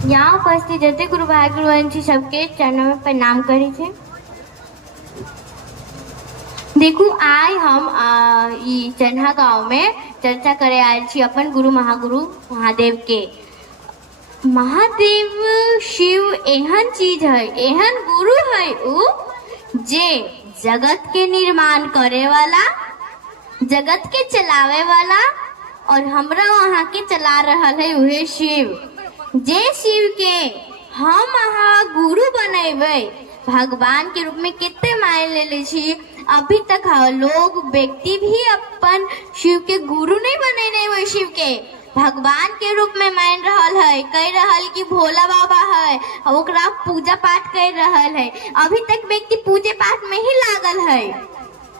यहाँ उपस्थित जते गुरु भाई गुरुवंशी सबके चरणों में प्रणाम करे छे। देखो आज हम चन्हा गांव में चर्चा करे आए छी अपन गुरु महागुरु महादेव के। महादेव शिव एहन चीज है, एहन गुरु है उ जे जगत के निर्माण करे वाला, जगत के चलावे वाला और हमरा वहाँ के चला रहा है उहे शिव। जे शिव के हम वहाँ गुरु बनेबे भगवान के रूप में कितने मान ले छी। अभी तक लोग व्यक्ति भी अपन शिव के गुरु नहीं बने नहीं, वो शिव के भगवान के रूप में मान रहल है, कह रहल कि भोला बाबा है, ओकरा पूजा पाठ कर रहल है। अभी तक व्यक्ति पूजे पाठ में ही लागल है।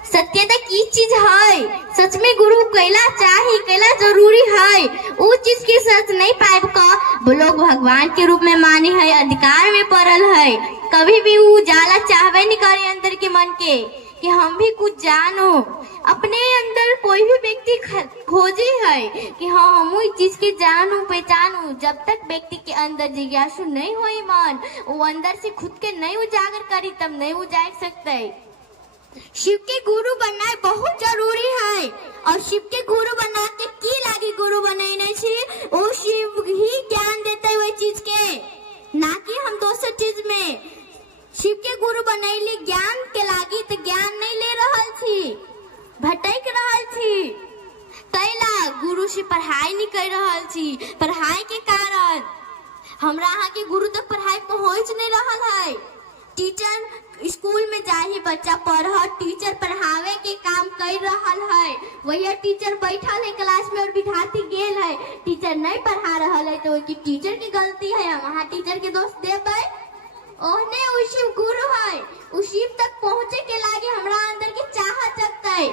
सत्यता की चीज है, सच में गुरु कैला चाहिए, कैला जरूरी है। वो चीज की सच नहीं पाए का लोग भगवान के रूप में माने है, अधिकार में पड़ल है। कभी भी वो जाला चाहवे नहीं करे अंदर के मन के कि हम भी कुछ जानो। अपने अंदर कोई भी व्यक्ति खोजे है कि हाँ हम इस चीज के जानू पहचानू। जब तक व्यक्ति के अंदर जिज्ञासु नहीं होई मन, वो अंदर से खुद के नहीं उजागर करी, तब नहीं उजाग सकते। शिव के गुरु बनना बहुत जरूरी है और शिव के गुरु बना के की लागी गुरु बनाने छी, वो शिव ही ज्ञान देते हुए चीज के, ना कि हम दूसरी चीज में। शिव के गुरु बनैली ज्ञान के लागी तो ज्ञान नहीं ले रहल छी, भटक रहल छी। कैला गुरु से पढ़ाई नहीं कर रहल छी, पढ़ाई के कारण हमरा यहाँ के गुरु तक पढ़ाई पहुँच नहीं रहल है। टीचर स्कूल में जाही बच्चा पढ़, टीचर पढ़ावे के काम कर रहल है, वही टीचर बैठल है क्लास में और विद्यार्थी गेल है, टीचर नहीं पढ़ा रहल है, तो कि टीचर की गलती है, वहाँ टीचर के दोष देबै। ओहने उ शिव गुरु है, उ शिव तक पहुँचे के लागे हमरा अंदर की चाहत जगते,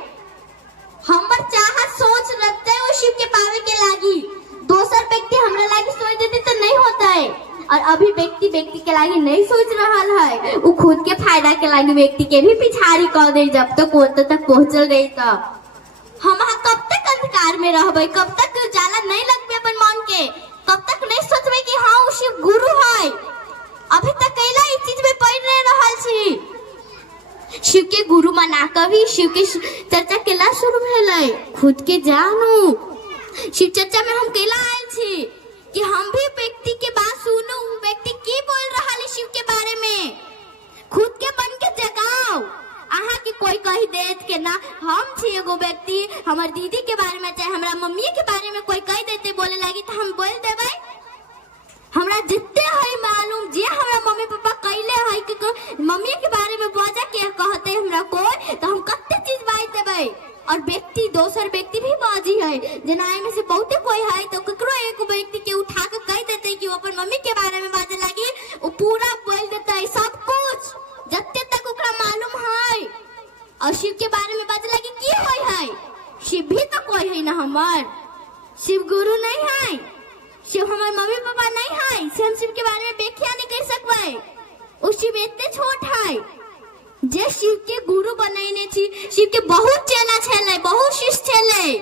हमर चाहत सोच रखते है, वो शिव के पावे के लागी। दोसर व्यक्ति हमरा लागी सोच देते तो नहीं होता है, और अभी व्यक्ति के लागी नहीं सोच रहा है, वो खुद के फायदा के लागी व्यक्ति के भी पिछाड़ी कर दे। जब तक ओत तक पहुँचल गई तो हम कब तक अंधकार में रहबे, कब तक जाला नहीं लगबे अपन मन के, कब तक नहीं सोचबे कि हाँ वो शिव गुरु है। अभी तक कैला इस चीज में पढ़ रहे रहल छी। शिव के गुरु मना कभी शिव के चर्चा केला शुरू भेलै, खुद के जानू। शिव चर्चा में हम केला आयल छी कि हम भी व्यक्ति के बात सुनू, व्यक्ति की बोल रहा है शिव के बारे में, खुद के मन के जगाओ। अहाँ के कोई कही देत के ना हम छी एगो व्यक्ति, हमार दीदी के बारे में चाहे हमरा मम्मी के बारे में कोई कह देते बोले लगी तो हम बोल देबै। हमरा जितने है मालूम जे हमरा मम्मी पापा कैले है कि मम्मी के बारे में बोझा के कहते हमरा कोई, तो हम कत्ते चीज बात देबै। और व्यक्ति दोसर व्यक्ति भी बाजी है, जना में से बहुते कोई है तो ककरो एक व्यक्ति के उठा के कह देते कि वो अपन मम्मी के बारे में बाजे लगी, वो पूरा बोल देते सब कुछ जत्ते तक ओकरा मालूम है। और शिव के बारे में बाजे लगी की होय है, शिव भी तो कोई है ना, हमर शिव गुरु नहीं है, शिव हमारे मम्मी पापा नहीं है, से हम शिव के बारे में व्याख्या नहीं कर सकबै। वो शिव इतने छोट है जे शिव के गुरु बनैने छी। शिव के बहुत चेला छले, बहुत शिष्य छले,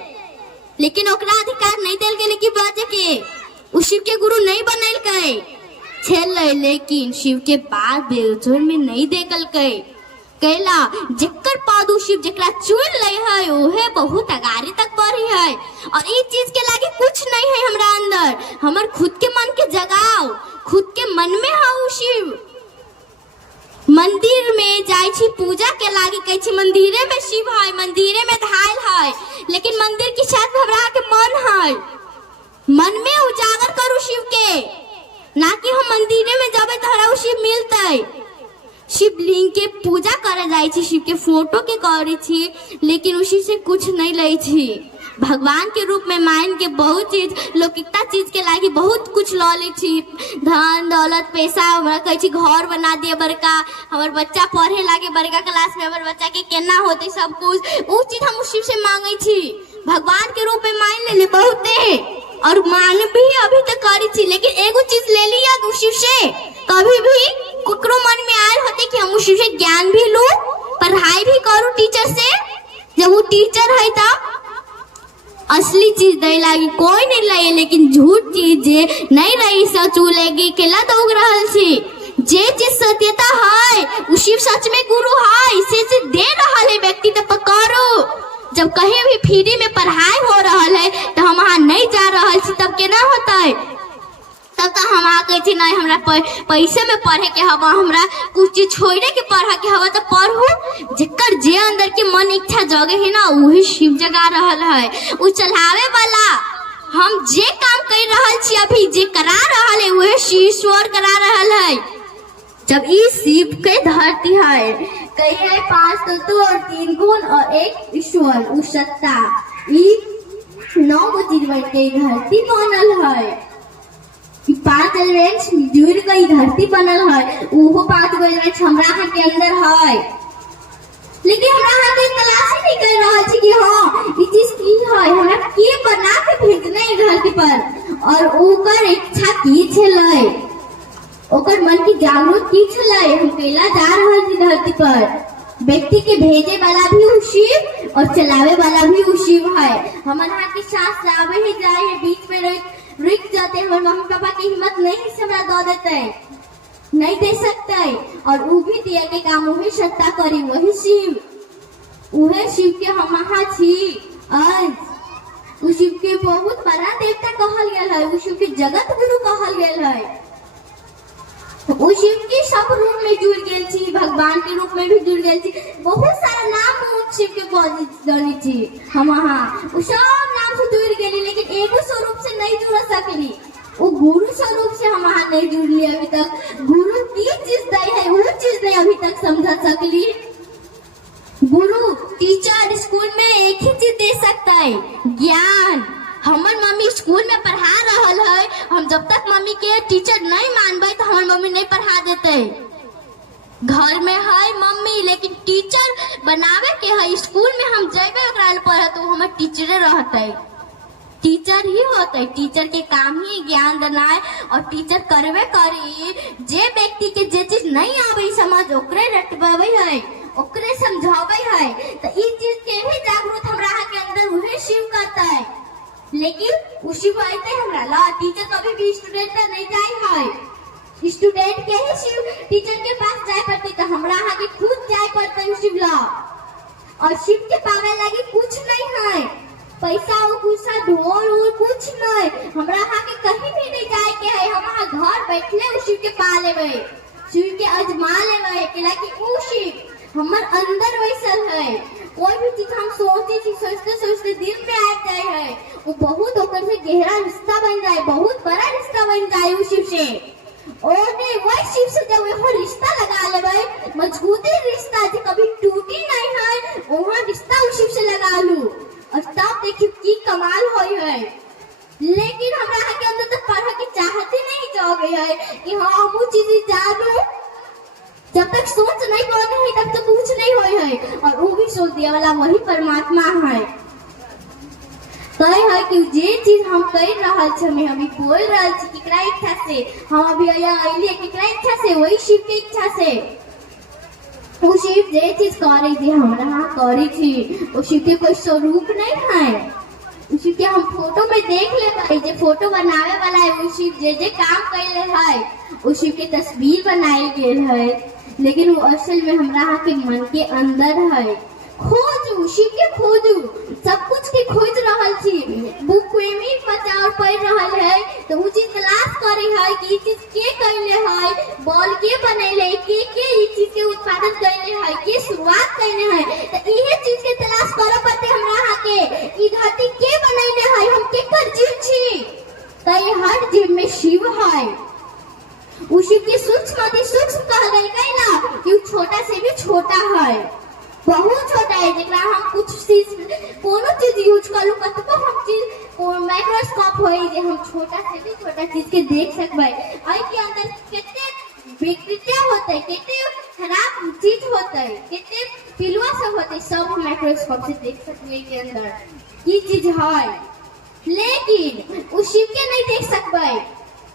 लेकिन ओकरा अधिकार नहीं देल गेलै कि बाजे के, वो शिव के गुरु नहीं बनैलकै छले। लेकिन शिव के बात बेजोर में नहीं देखलकै, कैला जेकर पादू शिव जेकरा चुन ले है ओहे बहुत अगाड़ी तक बढ़ी है। और इस चीज के लागे कुछ नहीं है हमरा अंदर, हमर खुद के मन के जगाओ, खुद के मन में है शिव। मंदिर में जाय छी पूजा के लागे कह छी मंदिरे में शिव है, मंदिरे में धायल है, लेकिन मंदिर की छत घबरा के मन है, मन में उजागर करू शिव के, ना कि हम मंदिरे में जाबे तो हरा शिव मिलते। शिवलिंग के पूजा करे जाय छी, शिव के फोटो के करे छी, लेकिन उसी से कुछ नहीं ले छी। भगवान के रूप में मान के बहुत चीज लौकिकता चीज के लागी बहुत कुछ लो ले छी, धन दौलत पैसा, हमरा कह छी घर बना दिए बड़का, हमार बच्चा पढ़े लागे बड़का क्लास में, हमार बच्चा के केना होते सब कुछ, वो चीज हम शिव से मांगे छी। भगवान के रूप में मान ले बहुते और मान भी अभी तक करी छी, लेकिन एगो चीज ले लिया शिव से, कभी भी कुकरो मन में आए होते कि हम शिव से ज्ञान भी लूं, पढ़ाई भी करूं टीचर से। जब वो टीचर है तब असली चीज दे लागी कोई नहीं लाई, लेकिन झूठ चीज जे नहीं रही सच लेगी केला दौग रहल छी। जे चीज सत्यता है उ शिव सच में गुरु है, से दे रहल है व्यक्ति तो पकड़ो। जब कहीं भी फ्री में पढ़ाई हो रहल है तो हम वहाँ नहीं जा रहल छी तब केना होता, तब तो हम आके थी नहीं हमरा पैसे में पढ़े के हवा, हमरा कुछ चीज छोड़े के पढ़े के हवा तो पढ़ू। जेकर जे अंदर के मन इच्छा जगे है ना वही शिव जगा रहल है। उ चलावे वाला हम जे काम कर रहल छी अभी जे करा रहल है वही शिव ईश्वर करा रहल है। जब इस शिव के धरती है कही है 5 तत्व और 3 गुण और 1 ईश्वर उ सत्ता, ई 9 गो चीज के धरती बनल है। 5 एलिमेंट्स जुड़ गई धरती बनल है, उहो 5 गो एलिमेंट्स हमरा के अंदर है। लेकिन हमरा के तलाश ही नहीं कर रहल छी कि हां ई चीज की है, हमरा के बना के भेजने है धरती पर, और ओकर इच्छा की छलै, ओकर मन की जागरूक की छलै, हम केला जा रहल छी धरती पर। व्यक्ति के भेजे वाला भी उ शिव और चलावे वाला भी उ शिव है। हमन यहाँ की सांस लावे ही जाए है बीच में रुक जाते हैं, मम्मी पापा की हिम्मत नहीं से हमरा दो देते, नहीं दे सकते, और वो भी दिया के काम वही सत्ता करी वही शिव, वही शिव के हम यहाँ छी। आज उस शिव के बहुत बड़ा देवता कहल गया है, उस शिव के जगत गुरु कहल गया है। वो शिव के सब रूप में जुड़ गए छी, भगवान के रूप में भी जुड़ गए छी, बहुत सारा नाम उस शिव के जानी छी हम वहाँ, वो सब नाम से जुड़ गए, लेकिन एगो स्वरूप से नहीं जुड़ सकली, वो गुरु स्वरूप से हम वहाँ नहीं जुड़ली अभी तक। गुरु की चीज दे है वो चीज नहीं अभी तक समझ सकली। गुरु टीचर स्कूल में एक ही चीज दे सकता है, ज्ञान। हमर मम्मी स्कूल में पढ़ा रहल है, हम जब तक मम्मी के टीचर नहीं मानबे तो हमर मम्मी नहीं पढ़ा देते। घर में है मम्मी लेकिन टीचर बनावे के है, स्कूल में हम जेबे ओकरा पढ़े तो हमर टीचरे रहते, टीचर ही होते। टीचर के काम ही ज्ञान देना है, और टीचर करवे करी जे व्यक्ति के जे चीज नहीं आवे समझ ओकरे रटवावे है, ओकरे समझावे है। तो इस चीज के भी जागरूक हमरा के अंदर वही शिव करता है, लेकिन उसी बात है हमरा ला टीचर कभी भी स्टूडेंट का नहीं जाए है, स्टूडेंट के ही शिव टीचर के पास जाए पड़ते, तो हमरा आगे खुद जाए पड़ता है शिव ला। और शिव के पावे लगी कुछ नहीं है, पैसा और कुछ ढोल और कुछ नहीं, हमरा आगे कहीं भी नहीं जाए के है, हम घर बैठले शिव के पा लेवे, शिव के अजमा लेवे, कि उ शिव हमर अंदर वैसल है। कोई भी चीज हम सोचते सोचते दिल में आ जाए है, वो बहुत ओकर से गहरा रिश्ता बन जाए, बहुत बड़ा रिश्ता बन जाए उस शिव से। ओने वही शिव से जब वो रिश्ता लगा लेवे, मजबूती रिश्ता जो कभी टूटी नहीं है, वहाँ रिश्ता उस शिव से लगा लूं, और तब देखिए की कमाल होई है। लेकिन हमरा के अंदर तो पढ़ा की चाहते नहीं जाओगे है कि हाँ हम वो चीज जानू, जब तक सोच नहीं पाते है तब तक कुछ नहीं होए है, और वो भी सोच दिया वाला वही परमात्मा है। कहे है कि जे चीज हम कर रहा छे, मैं अभी बोल रहा छी केकरा इच्छा से, हम अभी आइले केकरा इच्छा से, वही शिव के इच्छा से। वो शिव जे चीज करे जे हमरा करे छी, वो शिव के कोई स्वरूप नहीं है, उसी के हम फोटो में देख ले भाई, जे फोटो बनावे वाला है वो शिव जे काम कैले है, उसी के तस्वीर बनाए गेल है, लेकिन वो असल में हमरा के मन के अंदर है। खोजू शिव के, खोजू सब कुछ के खोज रहल छी, बुक में बचाव पढ़ रहल है, तो वो चीज तलाश करे है कि चीज के कैले है, बॉल के बनैले, के इस चीज के उत्पादन कैले है, के शुरुआत कैले है, तो इहे चीज के तलाश करे पड़ते हमरा के, ई धरती के बनैले है, हम केकर जीव छी। तो ये हर जीव में शिव है, उसी के सूक्ष्म कह गई ना कि छोटा से भी छोटा है, बहुत छोटा है, जेकरा हम कुछ चीज कोनो चीज यूज करू कतको हम चीज माइक्रोस्कोप होई जे हम छोटा से भी छोटा चीज के देख सकबै, आई के अंदर कितने विकृतियां होते, कितने खराब चीज होते, कितने पिलुआ सब होते, सब माइक्रोस्कोप से देख सकबै के अंदर की चीज है। लेकिन उस शिव के नहीं देख सकबै,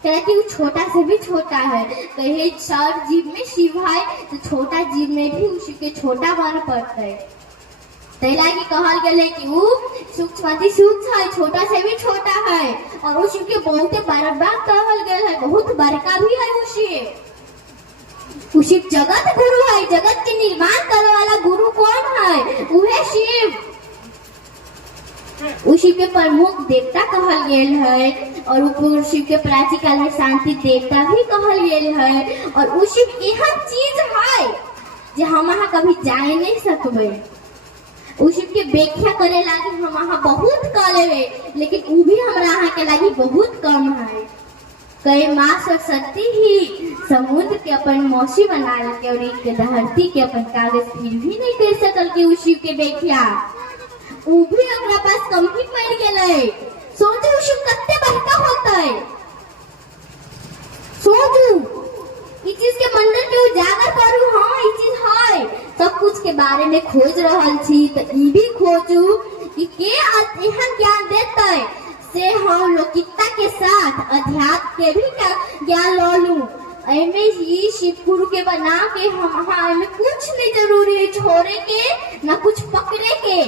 क्योंकि वो छोटा से भी छोटा है। कहे सब जीव में शिव है, तो छोटा जीव में भी उसी के छोटा बन पड़ता है। तैला की कहल गेले कि ऊ सूक्ष्मति सूक्ष्म है, छोटा से भी छोटा है, और ऊ शिव के बहुत बड़ा कहल गेल है, बहुत बड़का भी है ऊ शिव। ऊ शिव जगत गुरु है, जगत के निर्माण करे वाला गुरु कौन है? उहे शिव। ऊ शिव के प्रमुख देवता कहल गेल है, और ऊ शिव के प्राचीन काल में शांति देवता भी कहल गेल है, और ऊ शिव एहन चीज है जे हम वहाँ कभी जाए नहीं सकबे। ऊ शिव के व्याख्या करे लागी हम वहाँ बहुत करेवे, लेकिन ऊ भी हमरा यहाँ के लागी बहुत कम है। कई माँ सरस्वती ही समुद्र के अपन मौसी बना के और एक धरती के अपन कागज फिर भी नहीं कर सकल कि ऊ शिव के व्याख्या ऊ भी अपना पास कम ही पड़ गेले। सोचो ऊ शिव कितने बड़का होता है, सोचो इस चीज के मंदिर के उजागर करू। हाँ ई चीज है, सब कुछ के बारे में खोज रहल छी, तो ई भी खोजू कि के एहन ज्ञान देते से हम लौकिकता के साथ अध्यात्म के भी ज्ञान लो लू। एमे ही शिव गुरु के बना के हम में कुछ नहीं जरूरी है छोड़े के, ना कुछ पकड़े के।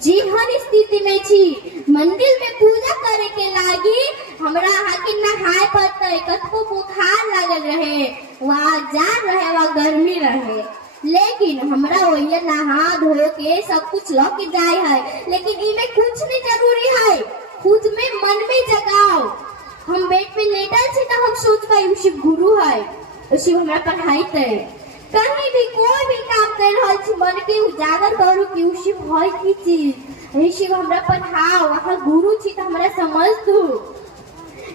जीवन स्थिति में छी मंदिर में पूजा करे के लागी हमरा यहाँ के नहाए पड़ते, कतको बुखार लागल रहे, वहाँ जान रहे, वहाँ गर्मी रहे, लेकिन हमरा वही नहा धो के सब कुछ लो के जाए है। लेकिन इमे कुछ नहीं जरूरी है, खुद में मन में जगाओ। हम बेड पे लेटल छी तो हम सोच पाई शिव गुरु है, शिव हमरा पढ़ाई ते। कहीं भी कोई भी काम कर रहल छी मन के उजागर करू कि शिव है की चीज, हे शिव हमरा पढ़ाओ, वहाँ गुरु छी तो हमरा समझ दू।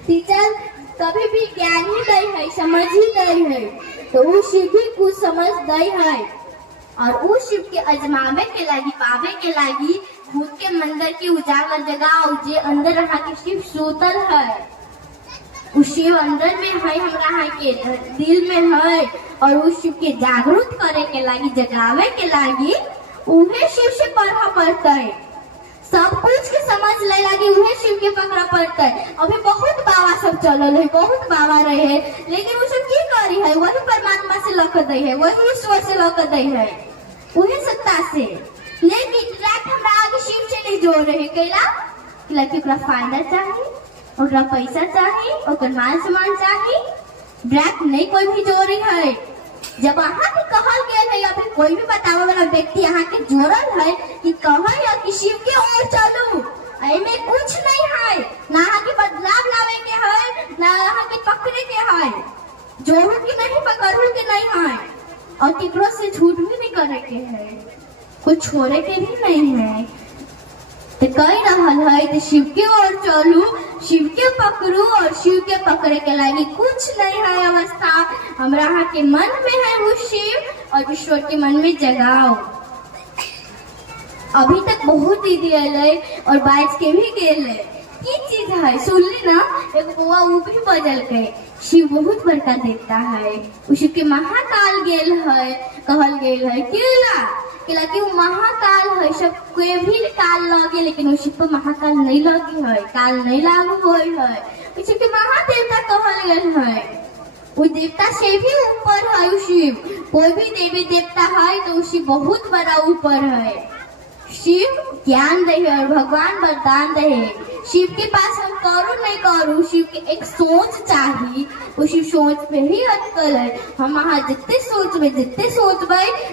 टीचर कभी भी ज्ञान ही दे है, समझ ही दे है, तो वो शिव भी कुछ समझ दे है। और वो शिव के अजमावे के लागी, पावे के लागी खुद के मंदिर की उजागर जगाओ, जे अंदर रहा के शिव सोतल है, उस शिव अंदर में है, हमरा यहाँ के दिल में है, और उस शिव के जागरूक करे के लागी, जगावे के लागी उन्हें शिव से पढ़ा पड़ता है। सब कुछ के समझ ले लागी उन्हें शिव के पकड़ा पड़ता है। अभी बहुत बाबा सब चलल है, बहुत बाबा रहे है, लेकिन वो सब की करी है? वही परमात्मा से लौक दे है, वही ईश्वर से लौक दे है, उन्हें सत्ता से। लेकिन रात हमरा आगे शिव से नहीं जोड़ रहे कैला कि ओकरा फायदा चाहिए, ओकरा पैसा चाहिए, ओकर मान सम्मान चाहिए, ब्रैक नहीं कोई भी जोड़ी है। जब अहाँ के कहल गया है या फिर कोई भी बतावे वाला व्यक्ति अहाँ के जोड़ल है कि कहे या कि शिव के ओर चलू, एमे कुछ नहीं है, ना अहाँ के बदलाव लावे के है, ना अहाँ के पकड़े के है, जोड़ू के नहीं, पकड़ू के नहीं है, और केकरो से झूठ भी नहीं करे के है, कुछ छोड़े के भी नहीं है। तो कही रहल है तो शिव के ओर चलू, शिव के पकड़ू, और शिव के पकड़े के लागी कुछ नहीं है अवस्था। हमरा यहाँ के मन में है वो शिव, और ईश्वर के मन में जगाओ। अभी तक बहुत दीदी अले और बाज के भी गेल है, की चीज है सुनली ना, एक बुआ वो भी बदल गए। शिव बहुत बड़का देवता है, शिव के महाकाल गेल है, कहल गेल है केला कि वो महाकाल है, सब कोई भी काल लगे, लेकिन वो शिव पर महाकाल नहीं लगी है, काल नहीं लागू होई है, शिव के महादेवता कहल गेल है। वो देवता से भी ऊपर है शिव, कोई भी देवी देवता है तो शिव बहुत बड़ा ऊपर है। शिव ज्ञान दे है और भगवान वरदान दे है। शिव के पास हम करू नहीं करू, शिव के एक सोच चाहिए, वो शिव सोच पे ही अटकल है। हम वहाँ जितने सोचबे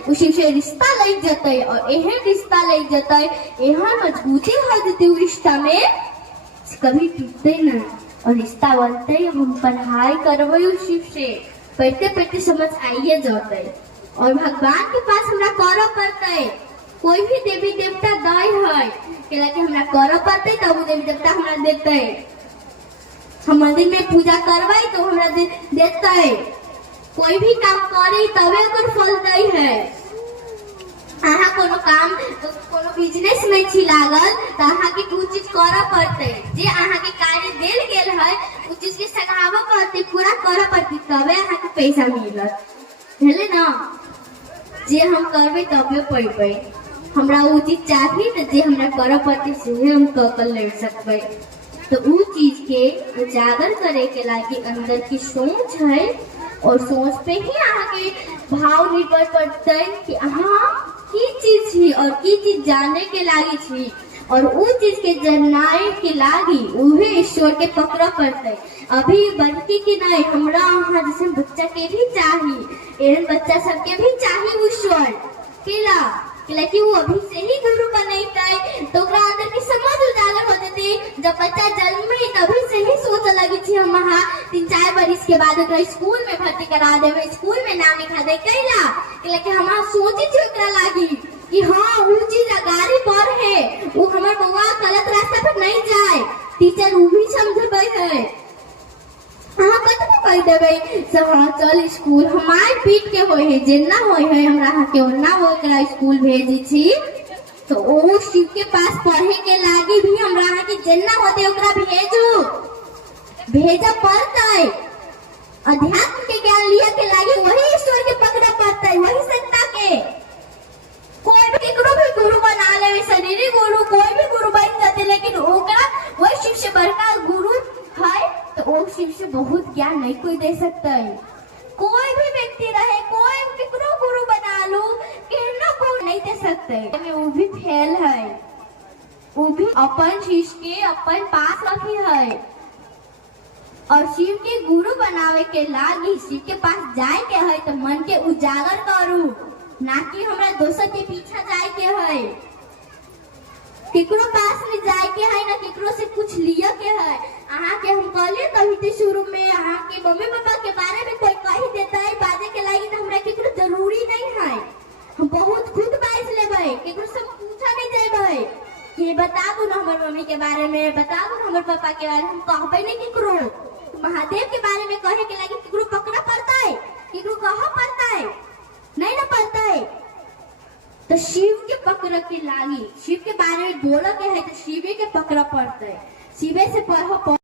वो शिव से रिश्ता लग जते, और यही रिश्ता लग जते, यहाँ मजबूती है जते रिश्ता में कभी टूटते नहीं, और रिश्ता बनते हम पढ़ाई करबे शिव से, पढ़ते पढ़ते समझ आइए जाते, और भगवान के पास हमरा करऽ पड़ते। कोई भी देवी देवता दाई है कि हमरा करऽ पड़ते, तब वो देवी देवता हमरा देते। हम मंदिर में पूजा करबै तो हमरा देते, कोई भी काम करे तबे ओकर फल दै है। अहाँ कोनो काम कोनो बिजनेस में छी लागल तो अहाँ के कुछ चीज करऽ पड़ते, जे अहाँ के कार्य देल गेल है उस चीज के सगावऽ पड़ते, पूरा करऽ पड़ते, तबे अहाँ के पैसा मिलत, भेले ना। जे हम करबै तबे पैबै, हमरा वो चीज चाहिए तो जे हमरा करऽ पड़ते से हम कर ले सकबै। तो वो चीज के उजागर करे के लागी अंदर की सोच है, और सोच पे ही अहाँ के भाव निर्भर करते कि अहाँ की चीज छी और की चीज जाने के लागी छी और उ चीज के जनाए के लागी उहे ईश्वर के पकड़ पड़ते। अभी बड़की के नहीं, हमरा वहाँ जैसे बच्चा के भी चाहिए, एहन बच्चा सबके भी चाहिए ईश्वर केला कि वो अभी से ही गुरु बनते तो ओकरा अंदर की समझ उजागर हो जाती। जब बच्चा जन्म में तभी से ही सोच लगी थी हम वहाँ 3-4 बरिस के बाद ओकरा स्कूल में भर्ती करा देवे, स्कूल में नाम लिखा दे कैला कि हम सोची थी ओकरा लागी कि हाँ वो चीज अगाड़ी बढ़ है, वो हमार बउआ गलत रास्ता पर नहीं जाए, टीचर वो भी समझबे है। हाँ कतको कह देवे सब हाँ चल स्कूल हमारे पीट के होए है जिन्ना होए है हमरा हाँ के ओन्ना वो एकरा स्कूल भेजी थी तो ओ शिव के पास पढ़े के लागी भी हमरा हाँ के जिन्ना होते ओकरा भेजा पड़ता। अध्यात्म के ज्ञान लिया के लागी वही ईश्वर के पकड़ा पड़ता है, वही सत्ता के। कोई भी केकरो भी गुरु बना ले, शरीरी गुरु कोई भी गुरु बन जाते, लेकिन ओकरा वही शिव से बड़का गुरु है तो वो शिव से बहुत ज्ञान नहीं कोई दे सकता है। कोई भी व्यक्ति रहे, कोई केकरो गुरु बना लो, कहना को नहीं दे सकते। वो भी फेल है, वो भी अपन शिष्य के अपन पास रखी है और शिव के गुरु बनावे के लागी शिव के पास जाए के है तो मन के उजागर करू, ना कि हमरा दोसर के पीछा जाए के है, केकरो पास में जाए के है ना केकरो से कुछ लिया के है। अहाँ के हम कहलिए तभी तो शुरू में अहाँ के मम्मी पापा के बारे में कोई कह देता है बाजे के लागी तो हमरा केकरो जरूरी नहीं है, हम बहुत खुद बाइस लेबै, केकरो से पूछा नहीं जेबै कि बता दो ना हमर मम्मी के बारे में, बता दो ना हमर पापा के बारे में, हम कहबै नहीं केकरो। महादेव के बारे में कहे के लागी केकरो पकड़ा पड़ता है, केकरो कहा पड़ता है, नहीं ना पड़ता है। तो शिव के पकड़ के लागी शिव के बारे में बोला के है तो शिवे के पकड़ा पड़ता है, शिवे से पढ़ो।